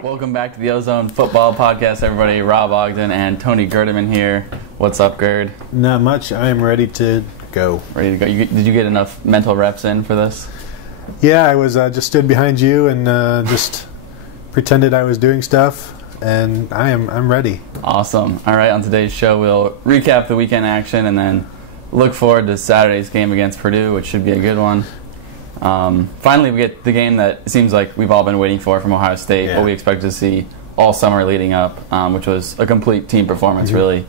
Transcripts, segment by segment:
Welcome back to the Ozone Football Podcast, everybody. Rob Ogden and Tony Gerdeman here. What's up, Gerd? Not much. I am ready to go. Ready to go. Did you get enough mental reps in for this? Yeah, I was just stood behind you and just pretended I was doing stuff, and I'm ready. Awesome. All right, on today's show, we'll recap the weekend action and then look forward to Saturday's game against Purdue, which should be a good one. Finally, we get the game that seems like we've all been waiting for from Ohio State, what we expected to see all summer leading up, which was a complete team performance, really.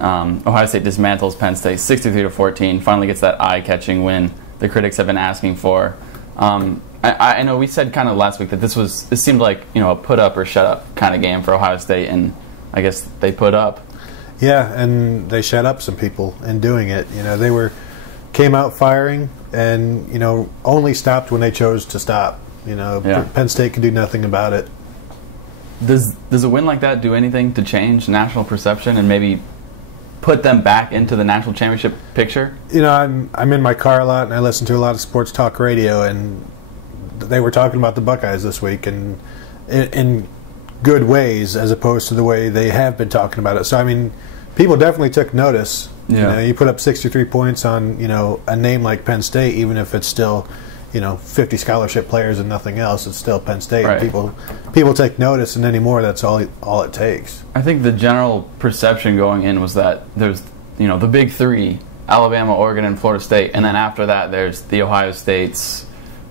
Ohio State dismantles Penn State 63-14, finally gets that eye-catching win the critics have been asking for. I know we said kind of last week that this seemed like a put-up or shut-up kind of game for Ohio State, and I guess they put up. Yeah, and they shut up some people in doing it. They came out firing and only stopped when they chose to stop. Penn State could do nothing about it. Does a win like that do anything to change national perception and maybe put them back into the national championship picture? I'm in my car a lot and I listen to a lot of sports talk radio, and they were talking about the Buckeyes this week and in good ways as opposed to the way they have been talking about it. So people definitely took notice. You put up 63 points on a name like Penn State, even if it's still 50 scholarship players and nothing else. It's still Penn State. Right. People take notice, and anymore that's all it takes. I think the general perception going in was that there's the big three: Alabama, Oregon, and Florida State, and then after that there's the Ohio States,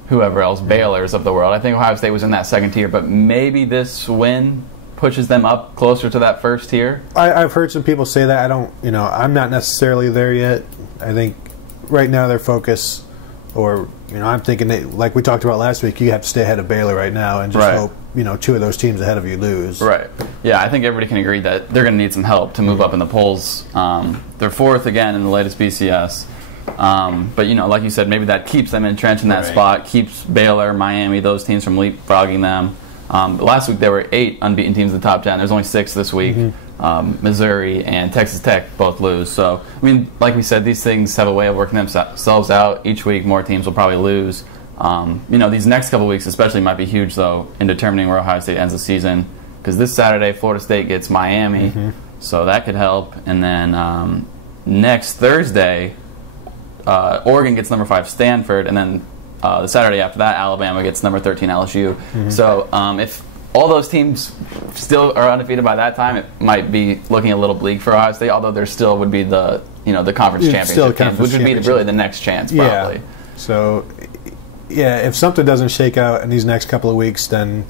whoever else, Baylor's of the world. I think Ohio State was in that second tier, but maybe this win pushes them up closer to that first tier. I've heard some people say that. I'm not necessarily there yet. I think right now their focus, or I'm thinking like we talked about last week, you have to stay ahead of Baylor right now and just hope two of those teams ahead of you lose. Right. Yeah, I think everybody can agree that they're going to need some help to move up in the polls. They're fourth again in the latest BCS. But like you said, maybe that keeps them entrenched in that spot, keeps Baylor, Miami, those teams from leapfrogging them. Last week there were 8 unbeaten teams in the top 10. There's only 6 this week. Missouri and Texas Tech both lose. So, like we said, these things have a way of working themselves out. Each week more teams will probably lose. These next couple weeks especially might be huge, though, in determining where Ohio State ends the season. Because this Saturday, Florida State gets Miami, so that could help. And then next Thursday, Oregon gets number 5 Stanford, and then the Saturday after that, Alabama gets number 13 LSU. So if all those teams still are undefeated by that time, it might be looking a little bleak for Ohio State, although there still would be the the conference championship games, which would be really the next chance, probably. Yeah. So, if something doesn't shake out in these next couple of weeks, then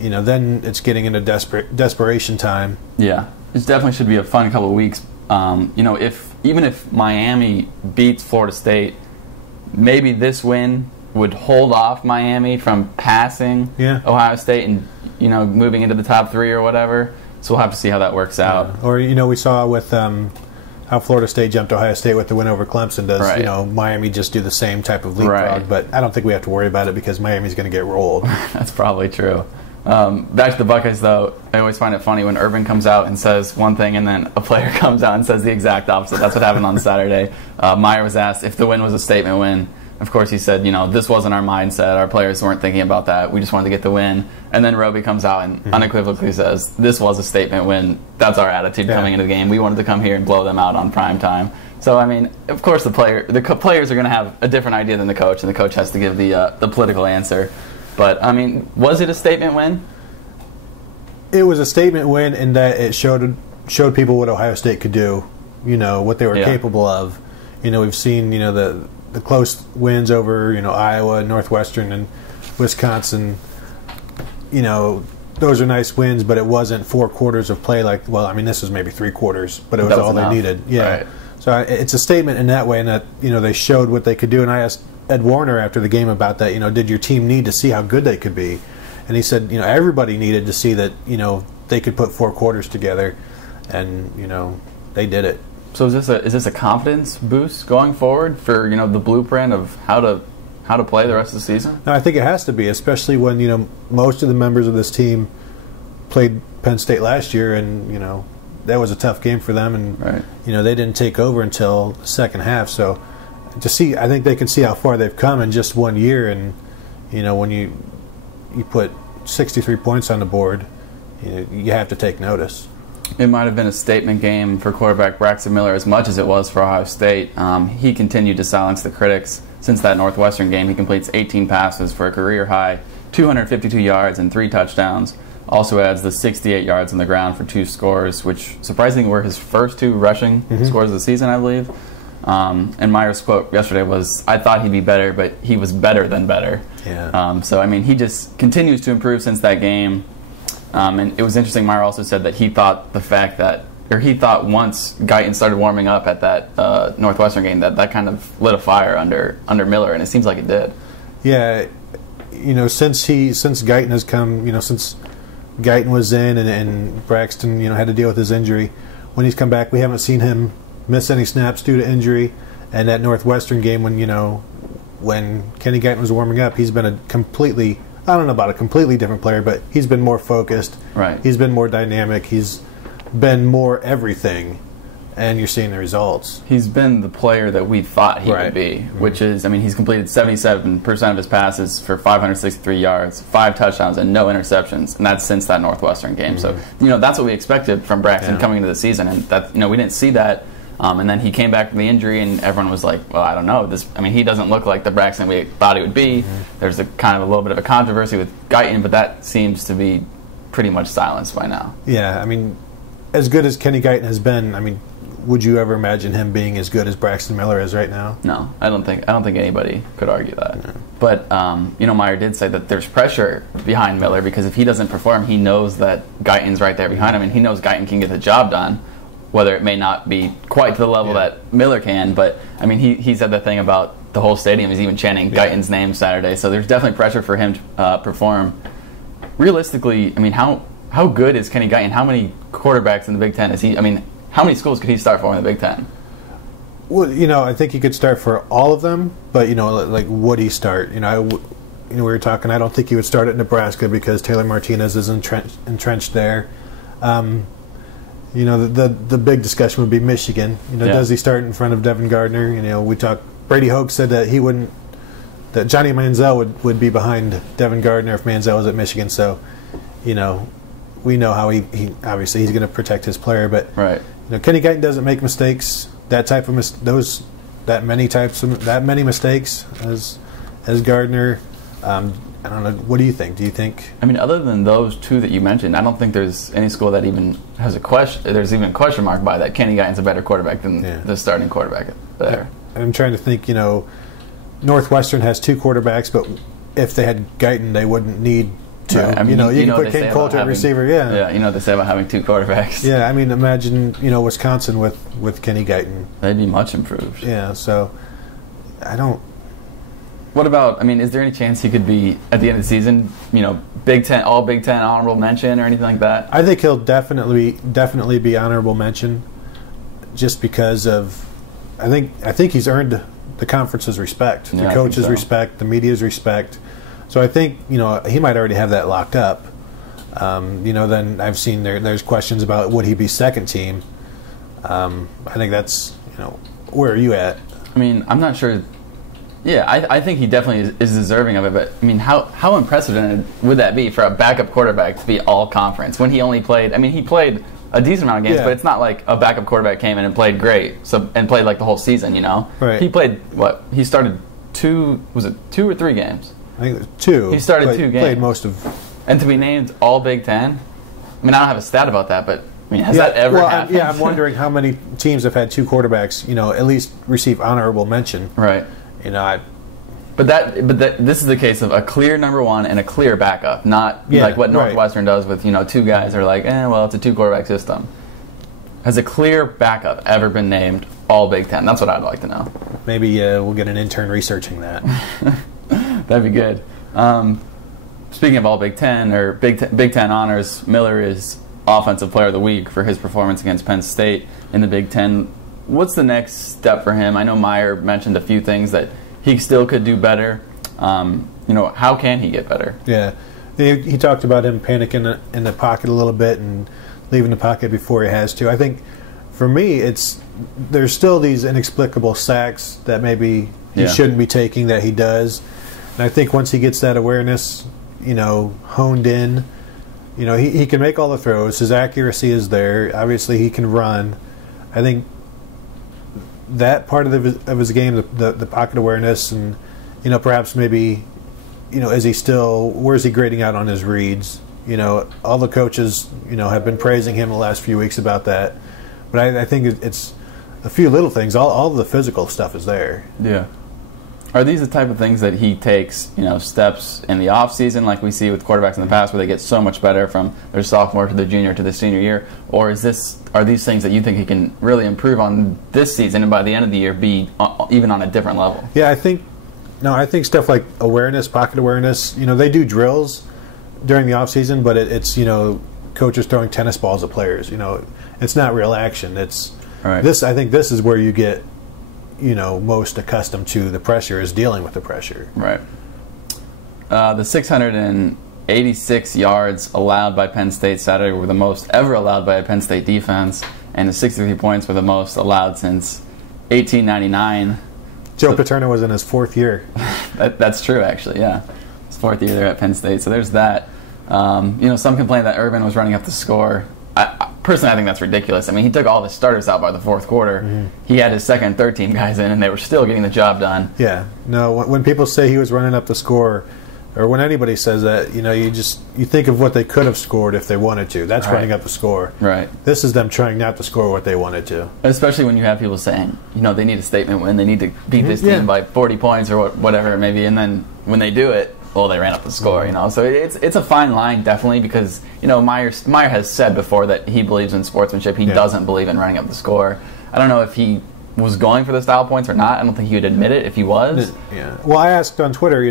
then it's getting into desperation time. Yeah, it definitely should be a fun couple of weeks. Even if Miami beats Florida State, maybe this win would hold off Miami from passing Ohio State and moving into the top 3 or whatever. So we'll have to see how that works out. Or we saw with how Florida State jumped Ohio State with the win over Clemson. Does Miami just do the same type of leapfrog? But I don't think we have to worry about it because Miami's going to get rolled. That's probably true. Back to the Buckeyes, though, I always find it funny when Urban comes out and says one thing and then a player comes out and says the exact opposite. That's what happened on Saturday. Meyer was asked if the win was a statement win. Of course, he said, this wasn't our mindset. Our players weren't thinking about that. We just wanted to get the win. And then Roby comes out and unequivocally says, this was a statement win. That's our attitude coming into the game. We wanted to come here and blow them out on prime time. So, of course, the players are going to have a different idea than the coach, and the coach has to give the political answer. But, was it a statement win? It was a statement win in that it showed people what Ohio State could do, what they were capable of. We've seen, the close wins over, Iowa, Northwestern, and Wisconsin. Those are nice wins, but it wasn't 4 quarters of play this was maybe 3 quarters, but it was all they needed. Yeah. Right. So it's a statement in that way, in that, they showed what they could do. And I asked Ed Warner after the game about that, did your team need to see how good they could be? And he said, everybody needed to see that, they could put 4 quarters together, and, they did it. So is this a confidence boost going forward for the blueprint of how to play the rest of the season? No, I think it has to be, especially when most of the members of this team played Penn State last year, and that was a tough game for them, and they didn't take over until the second half. So I think they can see how far they've come in just 1 year, and when you put 63 points on the board, you have to take notice. It might have been a statement game for quarterback Braxton Miller as much as it was for Ohio State. He continued to silence the critics. Since that Northwestern game, he completes 18 passes for a career-high 252 yards and 3 touchdowns. Also adds the 68 yards on the ground for 2 scores, which surprisingly were his first 2 rushing scores of the season, I believe. And Meyer's quote yesterday was, "I thought he'd be better, but he was better than better." Yeah. So, I mean, he just continues to improve since that game. And it was interesting, Meyer also said that he thought once Guyton started warming up at that Northwestern game, that kind of lit a fire under Miller, and it seems like it did. Yeah, since Guyton has come, since Guyton was in and Braxton, had to deal with his injury, when he's come back, we haven't seen him miss any snaps due to injury. And that Northwestern game, when Kenny Guyton was warming up, he's been a completely, I don't know about a completely different player, but he's been more focused. Right. He's been more dynamic. He's been more everything, and you're seeing the results. He's been the player that we thought he would be, which is, I mean, he's completed 77% of his passes for 563 yards, 5 touchdowns, and no interceptions, and that's since that Northwestern game. So, that's what we expected from Braxton coming into the season, and that, we didn't see that. And then he came back from the injury, and everyone was like, well, I don't know. He doesn't look like the Braxton we thought he would be. There's a kind of a little bit of a controversy with Guyton, but that seems to be pretty much silenced by now. Yeah, as good as Kenny Guyton has been, would you ever imagine him being as good as Braxton Miller is right now? No, I don't think anybody could argue that. No. But Meyer did say that there's pressure behind Miller because if he doesn't perform, he knows that Guyton's right there behind him, and he knows Guyton can get the job done. Whether it may not be quite to the level that Miller can, but he said the thing about the whole stadium is even chanting Guyton's name Saturday. So there's definitely pressure for him to perform. Realistically, how good is Kenny Guyton? How many quarterbacks in the Big Ten is he? How many schools could he start for in the Big Ten? Well, I think he could start for all of them, but like would he start? We were talking. I don't think he would start at Nebraska because Taylor Martinez is entrenched there. The big discussion would be Michigan. Does he start in front of Devin Gardner? We talked. Brady Hoke said that that Johnny Manziel would be behind Devin Gardner if Manziel was at Michigan. So, we know how he obviously he's going to protect his player, but Kenny Guyton doesn't make mistakes. That many mistakes as Gardner. I don't know. What do you think? Do you think? Other than those 2 that you mentioned, I don't think there's any school that even has a question. There's even a question mark by that. Kenny Guyton's a better quarterback than the starting quarterback there. I'm trying to think. Northwestern has 2 quarterbacks, but if they had Guyton, they wouldn't need to. Right. You can put Ken Coulter at receiver. Yeah. Yeah. What they say about having 2 quarterbacks. Yeah. Imagine Wisconsin with Kenny Guyton. They'd be much improved. Yeah. So I don't. What about, is there any chance he could be, at the end of the season, Big Ten, all Big Ten honorable mention or anything like that? I think he'll definitely be honorable mention just because of, I think he's earned the conference's respect, the coaches' respect, the media's respect. So I think, he might already have that locked up. Then I've seen there's questions about would he be second team. I think that's, where are you at? I'm not sure. Yeah, I think he definitely is deserving of it, but how impressive would that be for a backup quarterback to be all conference when he only played? He played a decent amount of games, but it's not like a backup quarterback came in and played great, and played like the whole season. Right. He played he started 2 or 3 games? I think it was 2. He started 2 games. Played most of. And to be named all Big Ten, I don't have a stat about that, but has that ever happened? I'm wondering how many teams have had 2 quarterbacks, at least receive honorable mention. Right. But this is the case of a clear number 1 and a clear backup, not like what Northwestern does with 2 guys are like, it's a 2 quarterback system. Has a clear backup ever been named all Big Ten? That's what I'd like to know. Maybe we'll get an intern researching that. That'd be good. Speaking of all Big Ten or Big Ten honors, Miller is Offensive Player of the Week for his performance against Penn State in the Big Ten. What's the next step for him? I know Meyer mentioned a few things that he still could do better. How can he get better? Yeah. He talked about him panicking in the pocket a little bit and leaving the pocket before he has to. I think for me, there's still these inexplicable sacks that maybe he shouldn't be taking that he does. And I think once he gets that awareness, honed in. He can make all the throws. His accuracy is there. Obviously, he can run. I think that part of his game, the pocket awareness, and perhaps maybe, where's he grading out on his reads? All the coaches, have been praising him the last few weeks about that. But I think it's a few little things. All the physical stuff is there. Yeah. Are these the type of things that he takes, steps in the off season, like we see with quarterbacks in the past, where they get so much better from their sophomore to their junior to the senior year? Or are these things that you think he can really improve on this season, and by the end of the year be even on a different level? Yeah, I think stuff like awareness, pocket awareness. They do drills during the off season, but it's coaches throwing tennis balls at players. It's not real action. It's right. I think this is where you get most accustomed to the pressure, is dealing with the pressure. Right. The 686 yards allowed by Penn State Saturday were the most ever allowed by a Penn State defense, and the 63 points were the most allowed since 1899. Joe Paterno was in his fourth year. That's true, actually, yeah. His fourth year there at Penn State. So there's that. Some complain that Urban was running up the score. Personally, I think that's ridiculous. I mean, he took all of his starters out by the fourth quarter. Mm-hmm. He had his second and third team guys in, and they were still getting the job done. Yeah. No, when people say he was running up the score, or when anybody says that, you think of what they could have scored if they wanted to. That's right. Running up the score. Right. This is them trying not to score what they wanted to. Especially when you have people saying, they need a statement win. They need to beat this team by 40 points or whatever it may be. And then when they do it, well, they ran up the score, So it's a fine line, definitely, because, Meyer has said before that he believes in sportsmanship. He doesn't believe in running up the score. I don't know if he was going for the style points or not. I don't think he would admit it if he was. Yeah. Well, I asked on Twitter,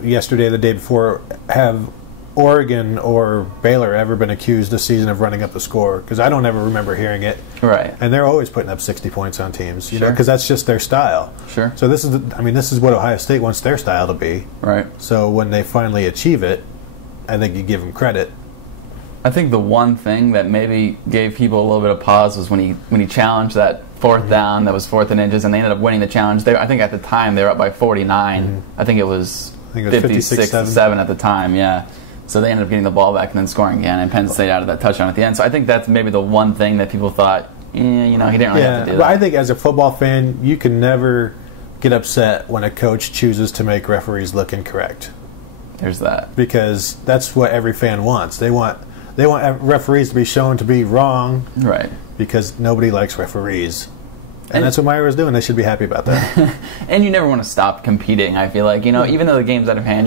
yesterday, the day before, have Oregon or Baylor ever been accused this season of running up the score? Because I don't ever remember hearing it. Right. And they're always putting up 60 points on teams, Sure. because that's just their style. Sure. So this is what Ohio State wants their style to be. Right. So when they finally achieve it, I think you give them credit. I think the one thing that maybe gave people a little bit of pause was when he challenged that fourth down that was 4th and inches, and they ended up winning the challenge. I think at the time they were up by 49. Mm-hmm. I think it was 56-7 at the time, yeah. So they ended up getting the ball back and then scoring again, and Penn State out of that touchdown at the end. So I think that's maybe the one thing that people thought, he didn't really have to do that. But I think as a football fan, you can never get upset when a coach chooses to make referees look incorrect. There's that. Because that's what every fan wants. They want referees to be shown to be wrong. Right. Because nobody likes referees. And that's what Meyer was doing. They should be happy about that. And you never want to stop competing, I feel like. Even though the game's out of hand,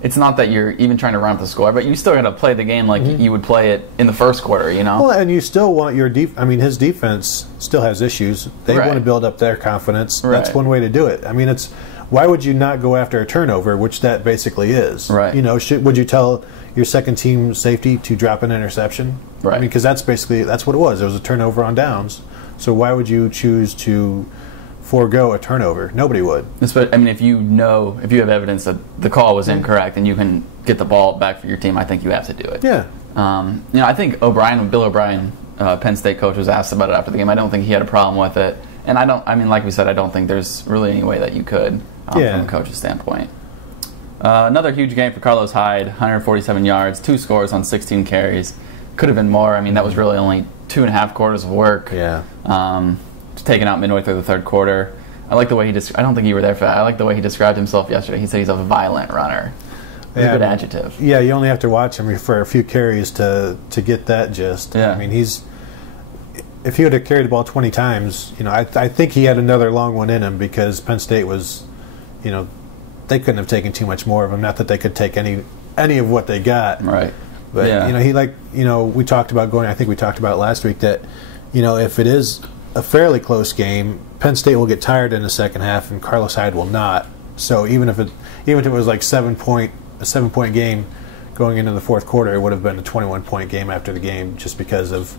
it's not that you're even trying to run up the score, but you still got to play the game like you would play it in the first quarter, Well, and you still want your his defense still has issues. They want to build up their confidence. Right. That's one way to do it. Why would you not go after a turnover, which that basically is? Right. Would you tell your second team safety to drop an interception? Right. Because that's what it was. It was a turnover on downs. So why would you choose to forego a turnover? Nobody would. If you have evidence that the call was incorrect and you can get the ball back for your team, I think you have to do it. Yeah. I think Bill O'Brien, Penn State coach, was asked about it after the game. I don't think he had a problem with it. And like we said, I don't think there's really any way that you could from a coach's standpoint. Another huge game for Carlos Hyde, 147 yards, 2 scores on 16 carries. Could have been more. That was really only 2.5 quarters of work. Yeah. Taken out midway through the third quarter. I like the way I don't think you were there for that. I like the way he described himself yesterday. He said he's a violent runner. It's a good adjective. Yeah, you only have to watch him for a few carries to get that gist. Yeah. If he would have carried the ball 20 times, I think he had another long one in him, because Penn State was, they couldn't have taken too much more of him. Not that they could take any of what they got. Right. But we talked about I think we talked about last week that, if it is a fairly close game, Penn State will get tired in the second half, and Carlos Hyde will not. So even if it was like a 7-point game going into the fourth quarter, it would have been a 21-point game after the game, just because of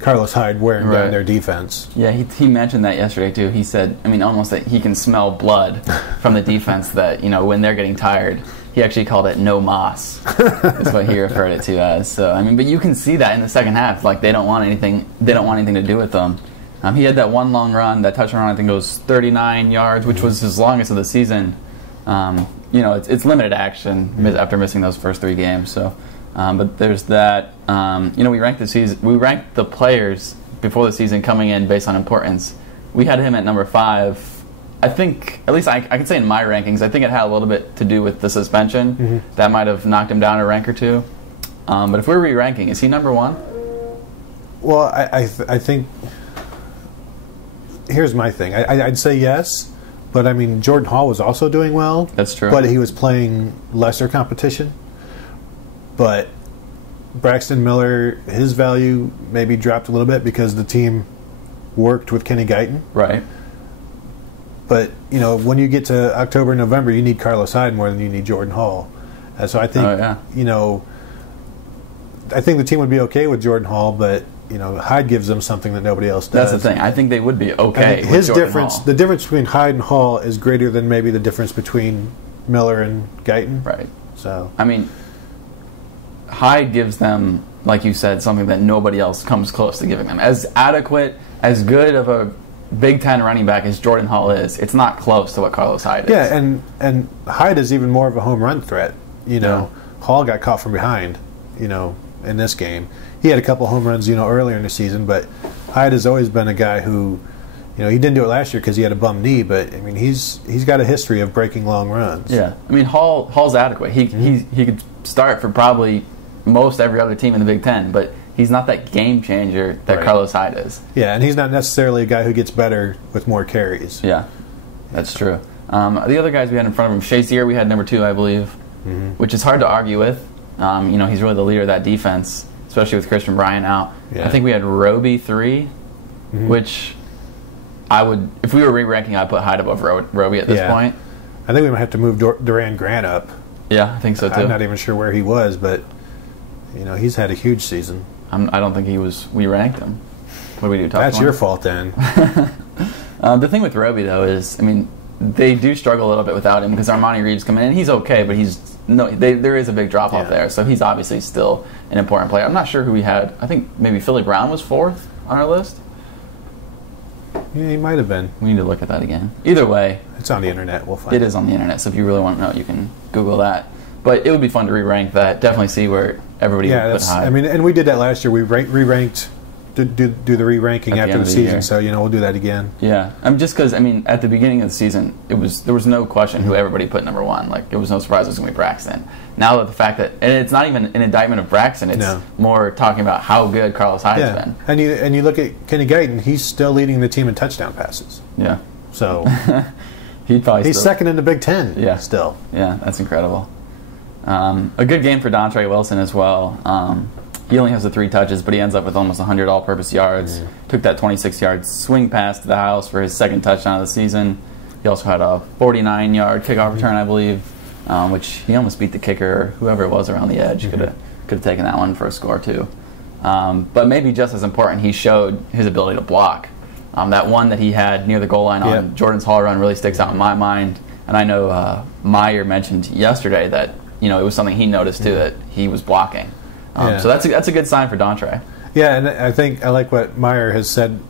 Carlos Hyde wearing down their defense. Yeah, he mentioned that yesterday too. He said, almost that he can smell blood from the defense. That when they're getting tired. He actually called it no moss. That's what he referred it to as. So but you can see that in the second half. Like they don't want anything. They don't want anything to do with them. He had that one long run, that touchdown run. I think it was 39 yards, which was his longest of the season. it's limited action after missing those first 3 games. So, but there's that. We ranked the players before the season coming in based on importance. We had him at number 5. I think, at least I can say in my rankings, I think it had a little bit to do with the suspension. That might have knocked him down a rank or 2. But if we're re-ranking, is he number 1? Well, I think here's my thing. I'd say yes, but I mean Jordan Hall was also doing well. That's true. But he was playing lesser competition. But Braxton Miller, his value maybe dropped a little bit because the team worked with Kenny Guyton. Right. But, when you get to October and November, you need Carlos Hyde more than you need Jordan Hall. And so I think, I think the team would be okay with Jordan Hall, but, Hyde gives them something that nobody else does. That's the thing. I think they would be okay with his Jordan difference, Hall. The difference between Hyde and Hall is greater than maybe the difference between Miller and Guyton. Right. So, I mean, Hyde gives them, like you said, something that nobody else comes close to giving them. As adequate, as good of a Big Ten running back as Jordan Hall is, it's not close to what Carlos Hyde is. Yeah, and Hyde is even more of a home run threat. Hall got caught from behind, in this game. He had a couple home runs, earlier in the season, but Hyde has always been a guy who, he didn't do it last year because he had a bum knee, but I mean he's got a history of breaking long runs. Yeah, I mean Hall's adequate. He could start for probably most every other team in the Big Ten, but he's not that game changer that Carlos Hyde is. Yeah, and he's not necessarily a guy who gets better with more carries. Yeah, that's true. The other guys we had in front of him, Shazier, we had number 2, I believe, which is hard to argue with. He's really the leader of that defense, especially with Christian Bryant out. Yeah. I think we had Roby 3, which I would, if we were re-ranking, I'd put Hyde above Roby at this point. I think we might have to move Duran Grant up. Yeah, I think so too. I'm not even sure where he was, but he's had a huge season. I don't think he was. We ranked him. What do we do? That's your fault then. The thing with Roby though is, I mean, they do struggle a little bit without him because Armani Reeves coming in. He's okay, but there is a big drop off there. So he's obviously still an important player. I'm not sure who we had. I think maybe Philly Brown was 4th on our list. Yeah, he might have been. We need to look at that again. Either way, it's on the internet. We'll find it. It is on the internet. So if you really want to know, you can Google that. But it would be fun to re-rank that. Definitely see where everybody would put Hyde. I mean, and we did that last year. We re-ranked, do the re-ranking after the season. So we'll do that again. Yeah, just because at the beginning of the season, there was no question who everybody put number 1. Like it was no surprise it was going to be Braxton. Now that the fact that, and it's not even an indictment of Braxton, it's more talking about how good Carlos Hyde's been. And you look at Kenny Guyton, he's still leading the team in touchdown passes. Yeah. So he's second in the Big Ten. Yeah. Still. Yeah, that's incredible. A good game for Dontre Wilson as well. He only has the 3 touches, but he ends up with almost 100 all-purpose yards. Took that 26-yard swing pass to the house for his 2nd touchdown of the season. He also had a 49-yard kickoff return, I believe, which he almost beat the kicker or whoever it was around the edge. Could have taken that one for a score too. But maybe just as important, he showed his ability to block. That one that he had near the goal line on Jordan's Hall run really sticks out in my mind. And I know Meyer mentioned yesterday that it was something he noticed too, that he was blocking. So that's a good sign for Dontre. Yeah, and I like what Meyer has said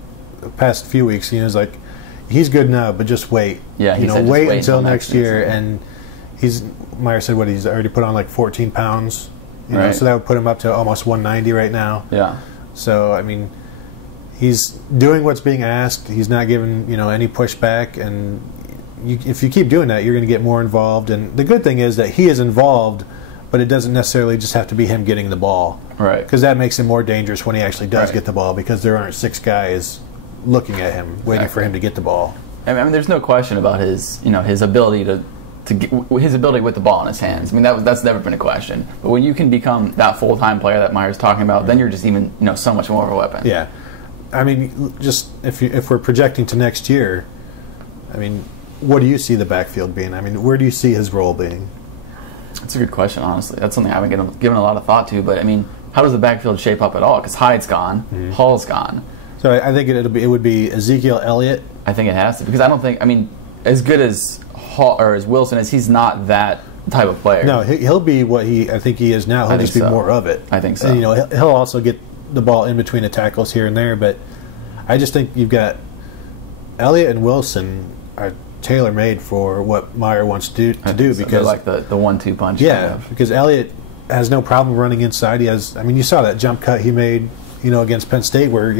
the past few weeks. He's like, he's good now, but just wait. Yeah, wait until next year. And Meyer said he's already put on like 14 pounds. So that would put him up to almost 190 right now. Yeah. So I mean, he's doing what's being asked. He's not giving any pushback, and if you keep doing that, you're going to get more involved. And the good thing is that he is involved, but it doesn't necessarily just have to be him getting the ball. Right. Because that makes him more dangerous when he actually does get the ball, because there aren't 6 guys looking at him, waiting for him to get the ball. I mean, there's no question about his ability his ability with the ball in his hands. I mean, that's never been a question. But when you can become that full-time player that Meyer's talking about, then you're just even so much more of a weapon. Yeah. I mean, just if we're projecting to next year, I mean, what do you see the backfield being? I mean, where do you see his role being? That's a good question, honestly. That's something I haven't given a lot of thought to. But, I mean, how does the backfield shape up at all? Because Hyde's gone. Hall's gone. So I think it would be Ezekiel Elliott. I think it has to. Because I don't think, as good as Hall or as Wilson is, he's not that type of player. No, he'll be what I think he is now. He'll just be more of it. I think so. And, he'll also get the ball in between the tackles here and there. But I just think you've got Elliott and Wilson are tailor-made for what Meyer wants to do So because they're like the 1-2 punch. Yeah, kind of. because Elliott has no problem running inside. He has. I mean, you saw that jump cut he made, against Penn State, where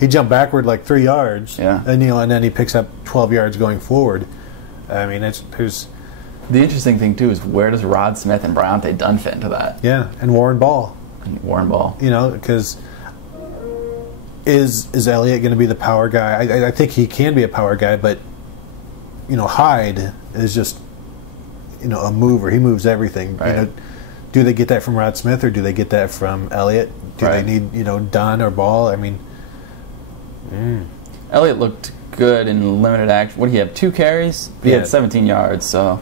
he jumped backward like 3 yards. Yeah. And and then he picks up 12 yards going forward. I mean, there's. The interesting thing too is where does Rod Smith and Bryante Dunn fit into that? Yeah, and Warren Ball. Because is Elliott going to be the power guy? I think he can be a power guy, but Hyde is just a mover. He moves everything. Right. Do they get that from Rod Smith or do they get that from Elliott? Do Right. they need Dunn or Ball? I mean, Elliott looked good in limited action. What did he have? 2 carries? He Yeah. had 17 yards, so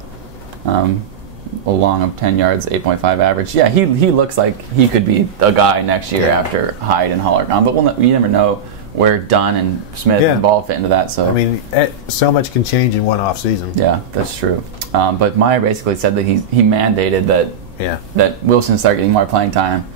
a long of 10 yards, 8.5 average. Yeah, he looks like he could be a guy next year after Hyde and Hall are gone. But you never know where Dunn and Smith and Ball fit into that. So I mean, so much can change in one off season. Yeah, that's true. But Meyer basically said that he mandated that Wilson start getting more playing time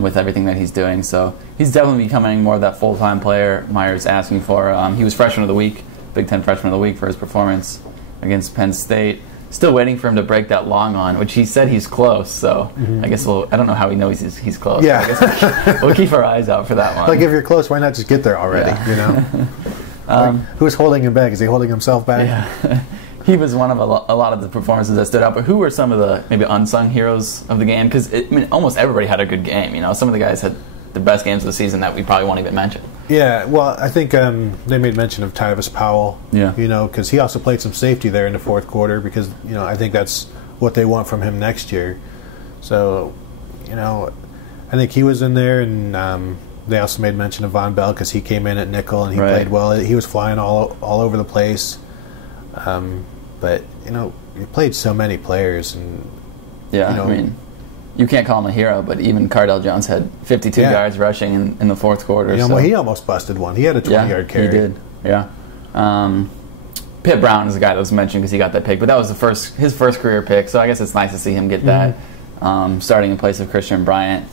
with everything that he's doing. So he's definitely becoming more of that full-time player Meyer's asking for. He was Freshman of the Week, Big Ten Freshman of the Week for his performance against Penn State. Still waiting for him to break that long on, which he said he's close. So I guess I don't know how he knows he's close. Yeah. I guess we'll keep our eyes out for that one. Like if you're close, why not just get there already? Yeah. Who's holding him back? Is he holding himself back? Yeah. He was one of a lot of the performances that stood out. But who were some of the maybe unsung heroes of the game? Because almost everybody had a good game. Some of the guys had the best games of the season that we probably won't even mention. Yeah, well, I think they made mention of Tyvis Powell. Yeah. Because he also played some safety there in the fourth quarter because, I think that's what they want from him next year. So, I think he was in there, and they also made mention of Von Bell because he came in at nickel and he played well. He was flying all over the place. But, you played so many players. And you can't call him a hero, but even Cardell Jones had 52 yards rushing in the fourth quarter. Well, he almost busted one. He had a 20-yard carry. He did, yeah. Pitt Brown is the guy that was mentioned because he got that pick, but that was his first career pick, so I guess it's nice to see him get that, starting in place of Christian Bryant.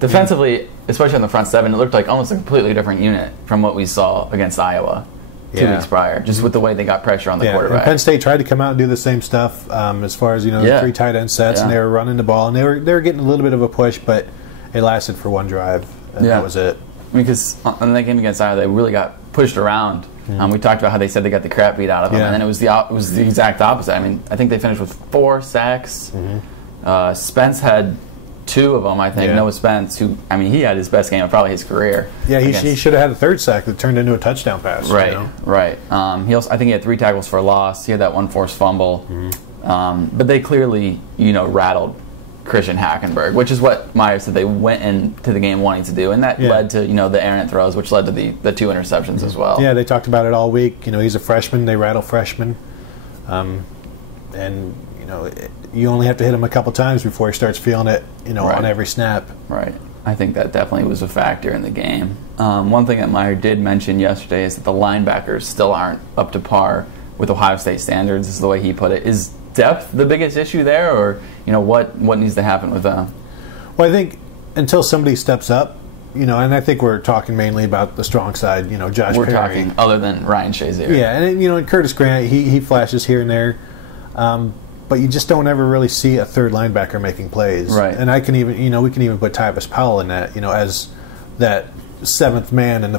Defensively, especially on the front seven, it looked like almost a completely different unit from what we saw against Iowa 2 weeks prior, just with the way they got pressure on the quarterback. And Penn State tried to come out and do the same stuff as far as the 3 tight end sets, and they were running the ball, and they were getting a little bit of a push, but it lasted for one drive, and that was it. Because on that game against Iowa, they really got pushed around. We talked about how they said they got the crap beat out of them, and then it was the exact opposite. I think they finished with 4 sacks. Spence had 2 of them, I think. Noah Spence, who he had his best game of probably his career. Yeah, he should have had a 3rd sack that turned into a touchdown pass. Right. I think he had 3 tackles for a loss. He had that 1 forced fumble. But they clearly, rattled Christian Hackenberg, which is what Meyer said they went into the game wanting to do, and that led to the errant throws, which led to the 2 interceptions as well. Yeah, they talked about it all week. He's a freshman. They rattle freshmen, and you only have to hit him a couple times before he starts feeling it, on every snap. Right. I think that definitely was a factor in the game. One thing that Meyer did mention yesterday is that the linebackers still aren't up to par with Ohio State standards, is the way he put it. Is depth the biggest issue there, or what needs to happen with them? Well, I think until somebody steps up, and I think we're talking mainly about the strong side. Josh Perry. We're talking other than Ryan Shazier. Yeah, and Curtis Grant, he flashes here and there. But you just don't ever really see a third linebacker making plays. Right. And I can even, we can even put Tyvis Powell in that, as that 7th man in the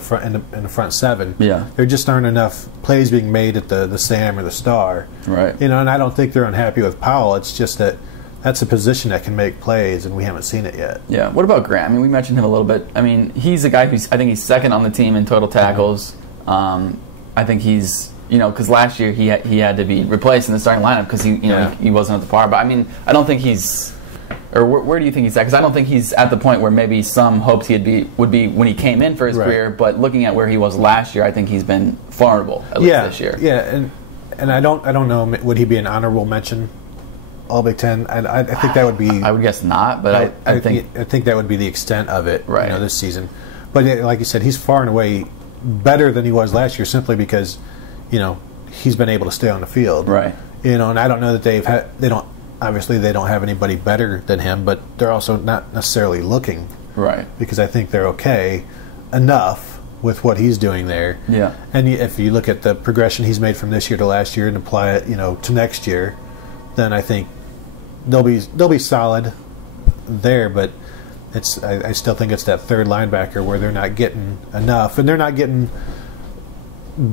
front 7. Yeah. There just aren't enough plays being made at the Sam or the star. Right. And I don't think they're unhappy with Powell. It's just that that's a position that can make plays, and we haven't seen it yet. Yeah. What about Grant? We mentioned him a little bit. He's a guy who's, I think he's 2nd on the team in total tackles. I think he's, because last year he had to be replaced in the starting lineup because he wasn't at the par. But I don't think he's, or where do you think he's at? Because I don't think he's at the point where maybe some hopes would be when he came in for his career. But looking at where he was last year, I think he's been formidable at least this year. Yeah, and I don't know, would he be an honorable mention All Big Ten? I think that would be. I would guess not, but I think that would be the extent of it. Right. This season. But like you said, he's far and away better than he was last year, simply because he's been able to stay on the field. Right. And I don't know that they don't have anybody better than him, but they're also not necessarily looking. Right. Because I think they're okay enough with what he's doing there. Yeah. And if you look at the progression he's made from this year to last year and apply it, to next year, then I think they'll be solid there. But I still think it's that third linebacker where they're not getting enough, and they're not getting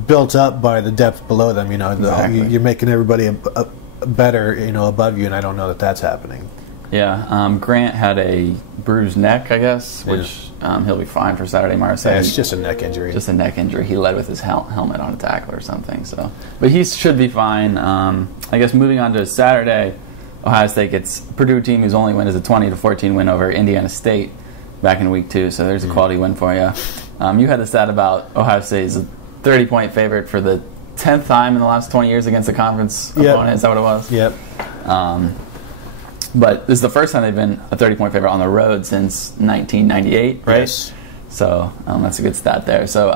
built up by the depth below them. Exactly. You're making everybody better, above you, and I don't know that that's happening. Yeah, Grant had a bruised neck, I guess, which he'll be fine for Saturday. Mara said it's just a neck injury. Just a neck injury. He led with his helmet on a tackle or something. So, but he should be fine. I guess moving on to Saturday, Ohio State gets Purdue team whose only win is a 20-14 win over Indiana State back in week 2. So there's a quality win for you. You had the stat about Ohio State is a 30-point favorite for the 10th time in the last 20 years against a conference opponent. Is that what it was? Yep. But this is the first time they've been a 30-point favorite on the road since 1998, right? Yes. So that's a good stat there. So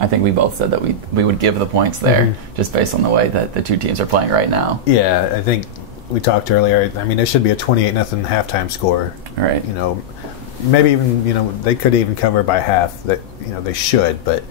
I think we both said that we would give the points there just based on the way that the two teams are playing right now. Yeah, I think we talked earlier. I mean, there should be a 28-0 halftime score. Right. Maybe even they could even cover by half. That they should, but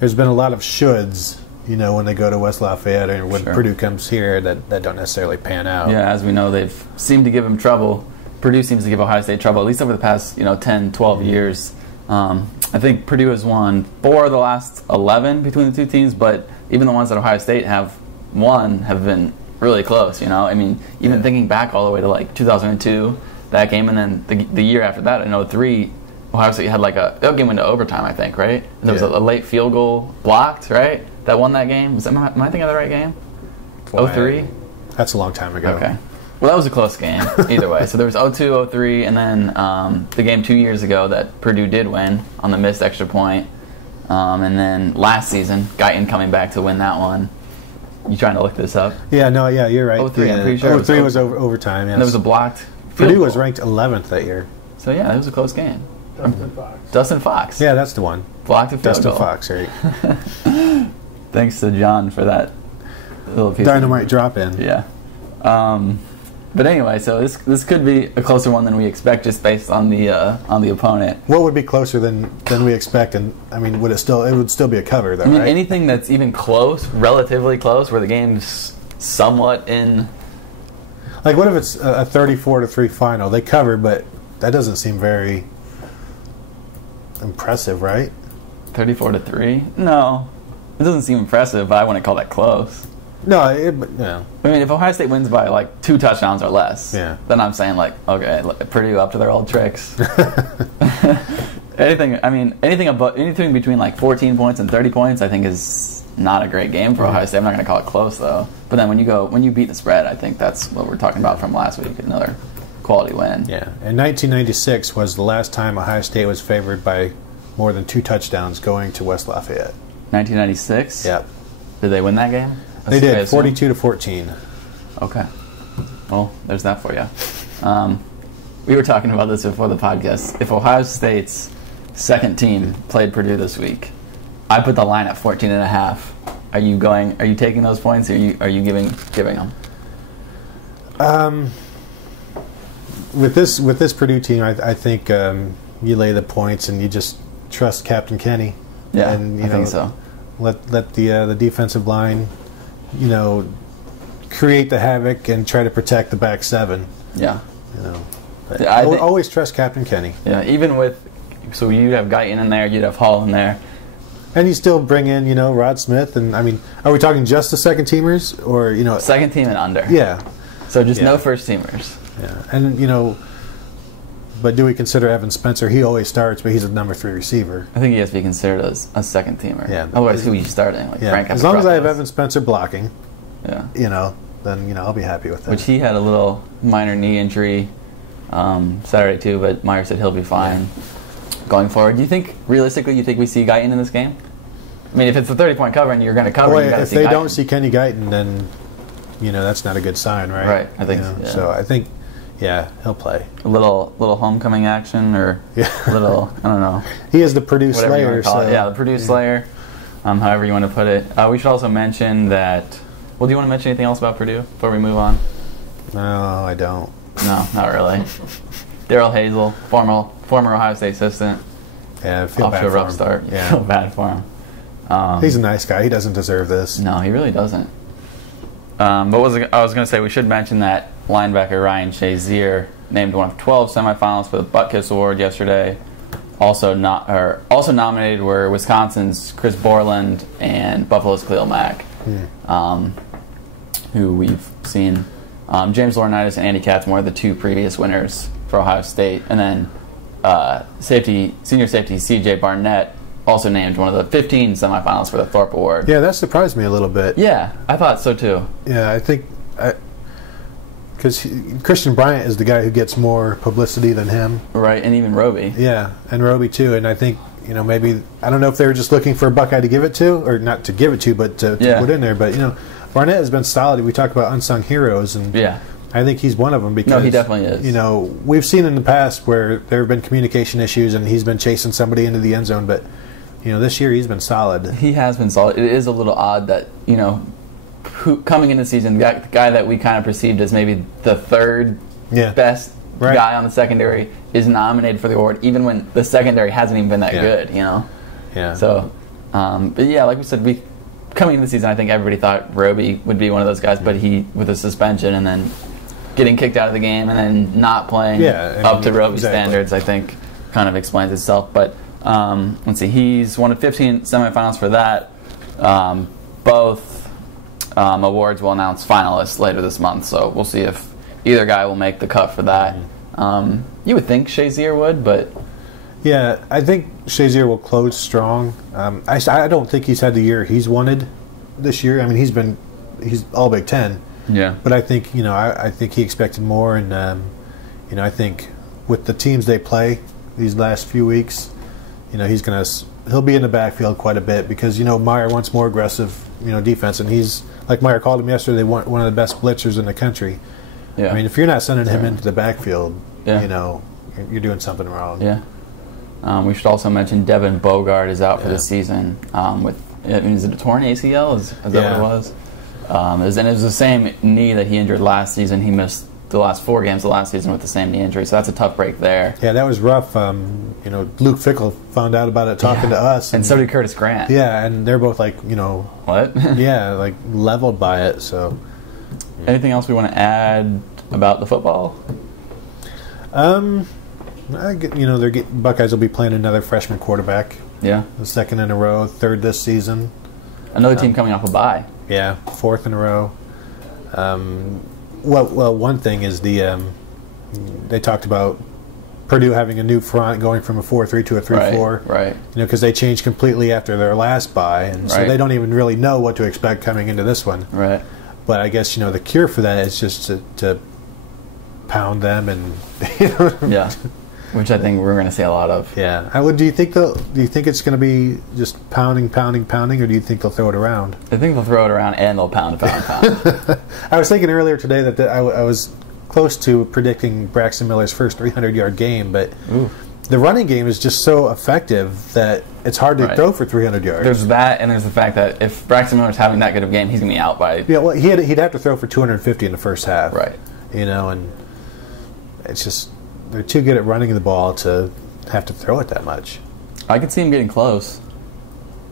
there's been a lot of shoulds. When they go to West Lafayette or when Purdue comes here, that don't necessarily pan out. Yeah, as we know, they've seemed to give them trouble. Purdue seems to give Ohio State trouble, at least over the past 10, 12 years. I think Purdue has won 4 of the last 11 between the two teams, but even the ones that Ohio State have won have been really close. Even thinking back all the way to like 2002, that game, and then the year after that in 2003, Ohio State had that game went to overtime, I think, right? And there was a late field goal blocked, right? That won that game. Am I thinking of the right game? 2003? That's a long time ago. Okay. Well, that was a close game, either way. So there was 2002, 2003, and then the game 2 years ago that Purdue did win on the missed extra point. And then last season, Guyton coming back to win that one. You trying to look this up? Yeah, you're right. 2003, I'm pretty sure. 2003 was overtime, yes. And there was a blocked Purdue was ranked 11th that year. So, yeah, it was a close game. Dustin Fox. Yeah, that's the one. Blocked a field Dustin goal. Fox, right. Thanks to John for that little piece. Dynamite drop in. Yeah. But anyway, so this could be a closer one than we expect, just based on the opponent. What would be closer than we expect? And I mean, it would still be a cover though, right? Anything that's even close, relatively close, where the game's somewhat in. Like, what if it's a 34-3 final? They cover, but that doesn't seem very impressive, right? 34-3? No, it doesn't seem impressive, but I wouldn't call that close. No, no. I mean, if Ohio State wins by 2 touchdowns or less, then I'm saying okay, Purdue up to their old tricks. anything between 14 points and 30 points, I think is not a great game for Ohio State. I'm not going to call it close though. But then when you beat the spread, I think that's what we're talking about from last week. Another quality win. Yeah, and 1996 was the last time Ohio State was favored by more than 2 touchdowns going to West Lafayette. 1996. Yep. Did they win that game? They did, 42-14. Okay. Well, there's that for you. We were talking about this before the podcast. If Ohio State's second team played Purdue this week, I put the line at 14.5. Are you taking those points, or are you giving them? With this Purdue team, I think you lay the points and you just trust Captain Kenny. Yeah, and I think so. Let the defensive line, create the havoc and try to protect the back seven. Yeah. I always trust Captain Kenny. Yeah, even so you'd have Guyton in there, you'd have Hall in there. And you still bring in, Rod Smith, and I mean, are we talking just the second teamers, or second team and under? Yeah. So just no first teamers. Yeah, and but do we consider Evan Spencer? He always starts, but he's a number 3 receiver. I think he has to be considered a second teamer. Yeah. Otherwise, who are you starting? Frank as long as I have Evan Spencer blocking. Yeah. Then I'll be happy with that. Which he had a little minor knee injury Saturday too, but Meyer said he'll be fine going forward. Do you think realistically we see Guyton in this game? I mean, if it's a 30-point cover and you're going to cover, if they don't see Kenny Guyton, then that's not a good sign, right? Right. I think so. So I think. Yeah, he'll play. A little homecoming action, or little, I don't know. He is the Purdue Slayer. Yeah, the Purdue Slayer, however you want to put it. We should also mention that, do you want to mention anything else about Purdue before we move on? No, I don't. No, not really. Daryl Hazel, former Ohio State assistant, Yeah, I feel off bad to a for rough him. start. Yeah. I feel bad for him. He's a nice guy. He doesn't deserve this. No, he really doesn't. But I was going to say, we should mention that linebacker Ryan Shazier named one of 12 semifinals for the Buckeyes Award yesterday. Also nominated were Wisconsin's Chris Borland and Buffalo's Khalil Mack, who we've seen. James Laurinaitis and Andy Katzmore are the two previous winners for Ohio State. And then senior safety C.J. Barnett also named one of the 15 semifinals for the Thorpe Award. Yeah, that surprised me a little bit. Yeah, I thought so too. Yeah, I think because Christian Bryant is the guy who gets more publicity than him. Right, and even Roby. Yeah, and Roby too. And I think, maybe, I don't know if they were just looking for a Buckeye to give it to, or not to give it to, but to put in there. But, Barnett has been solid. We talk about unsung heroes, and I think he's one of them because no, he definitely is. We've seen in the past where there have been communication issues and he's been chasing somebody into the end zone, but this year he's been solid. He has been solid. It is a little odd that coming into the season, the guy that we kind of perceived as maybe the third best guy on the secondary is nominated for the award, even when the secondary hasn't even been that good. Yeah. So, but yeah, like we said, coming into the season, I think everybody thought Roby would be one of those guys, but he, with a suspension and then getting kicked out of the game and then not playing up to Roby's standards, I think kind of explains itself. But let's see, he's won 15 semifinals for that. Both awards will announce finalists later this month, so we'll see if either guy will make the cut for that. You would think Shazier would, but... Yeah, I think Shazier will close strong. I don't think he's had the year he's wanted this year. I mean, he's all Big Ten. Yeah. But I think I think he expected more, and I think with the teams they play these last few weeks, he'll be in the backfield quite a bit because Meyer wants more aggressive defense, and he's, like Meyer called him yesterday, they want one of the best blitzers in the country. Yeah. I mean, if you're not sending him into the backfield, you're doing something wrong. Yeah. We should also mention Devin Bogart is out for the season is it a torn ACL? Is that what it was? And it was the same knee that he injured last season. He missed the last 4 games of last season with the same knee injury, so that's a tough break there. Yeah, that was rough. Luke Fickell found out about it talking to us. And so did Curtis Grant. Yeah, and they're both like, what? yeah, like leveled by it, so. Anything else we want to add about the football? Buckeyes will be playing another freshman quarterback. Yeah. The second in a row, third this season. Another team coming off a bye. Yeah, 4th in a row. Well, one thing is they talked about Purdue having a new front, going from a 4-3 to a 3-4. Right. Because they changed completely after their last bye, and so they don't even really know what to expect coming into this one. Right. But I guess the cure for that is just to pound them and yeah. Which I think we're going to see a lot of. Yeah. Do you think it's going to be just pounding, or do you think they'll throw it around? I think they'll throw it around and they'll pound. I was thinking earlier today that I was close to predicting Braxton Miller's first 300-yard game, but the running game is just so effective that it's hard to throw for 300 yards. There's that, and there's the fact that if Braxton Miller's having that good of a game, he's going to be out by... Yeah, well, he'd have to throw for 250 in the first half. Right. And it's just... They're too good at running the ball to have to throw it that much. I could see him getting close,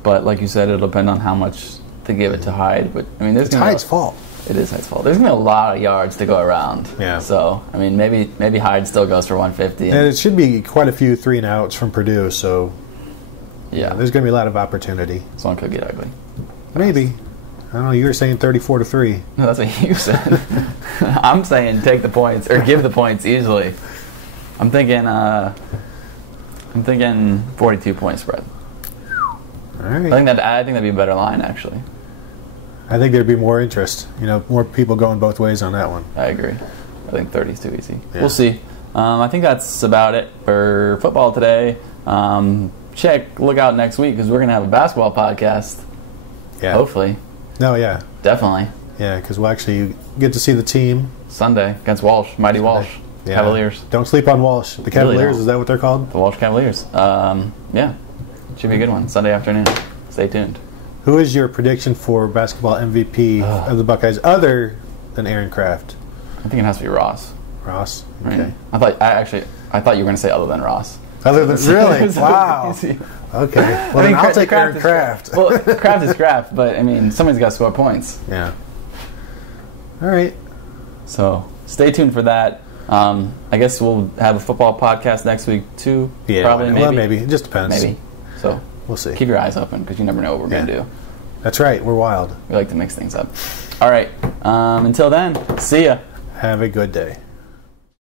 but like you said, it'll depend on how much to give it to Hyde. But I mean, it's Hyde's fault. It is Hyde's fault. There's gonna be a lot of yards to go around. Yeah. So I mean, maybe Hyde still goes for 150. And it should be quite a few 3-and-outs from Purdue. So yeah, there's gonna be a lot of opportunity. This one could get ugly. Maybe. I don't know. You were saying 34-3. No, that's what you said. I'm saying take the points or give the points easily. I'm thinking 42-point spread. All right. I think that'd be a better line, actually. I think there'd be more interest. More people going both ways on that one. I agree. I think 30 is too easy. Yeah. We'll see. I think that's about it for football today. Look out next week because we're gonna have a basketball podcast. Yeah. Hopefully. No. Yeah. Definitely. Yeah, because we'll actually get to see the team Sunday against Walsh, Mighty Walsh. Yeah. Cavaliers. Don't sleep on Walsh. The Cavaliers, really, is that what they're called? The Walsh Cavaliers. Yeah. Should be a good one. Sunday afternoon. Stay tuned. Who is your prediction for basketball MVP of the Buckeyes other than Aaron Kraft? I think it has to be Ross. Ross? Right. Okay. I thought you were going to say other than Ross. Other than really, So wow. easy. Okay, well then I'll take Aaron Kraft. Well, Kraft is Kraft, but I mean, somebody's got to score points. Yeah. All right. So stay tuned for that. I guess we'll have a football podcast next week too. Yeah, probably, maybe. Well, maybe. It just depends. Maybe. So we'll see. Keep your eyes open because you never know what we're going to do. That's right. We're wild. We like to mix things up. All right. Until then, see ya. Have a good day.